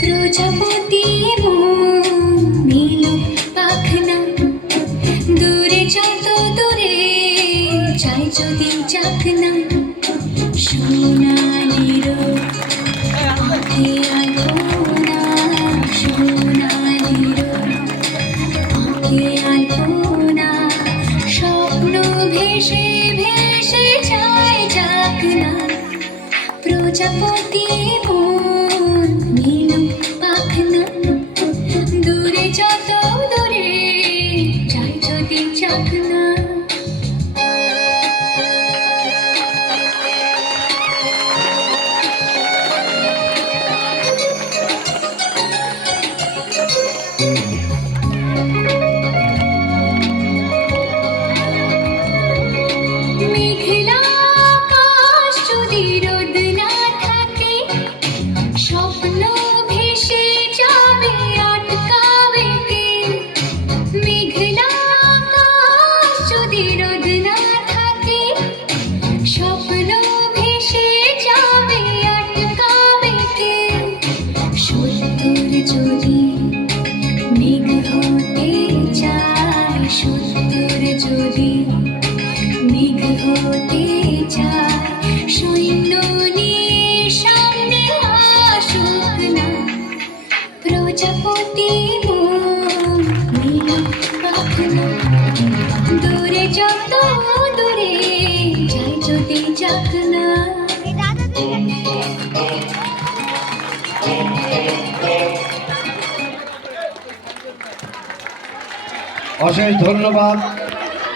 প্রজাপতি নিল পাখনা দূরে যত দূরে চাই যদি চাকনা সোনালির আঁখে আলপনা সোনালির আঁখে আলপনা স্বপ্ন ভেসে ভেসে যায় চাকনা প্রজাপতি নিল পাখনা দূরে যত দূরে চাই যদি চাকনা মেঘলা আকাশ যদি রোদ না থাকে স্বপ্ন ভেসে যাবে আটকাবে কে মেঘলা আকাশ যদি রোদ না থাকে স্বপ্ন ভেসে যাবে আটকাবে কে সত্তর যদি মেঘ হতে চায় সত্তর যদি মেঘ হতে চায় সৈন্য নিয়ে সামনে আসুক না প্রজাপতি নিল পাখনা দূরে যত দূরে যাই যদি চাকনা অশেষ ধন্যবাদ।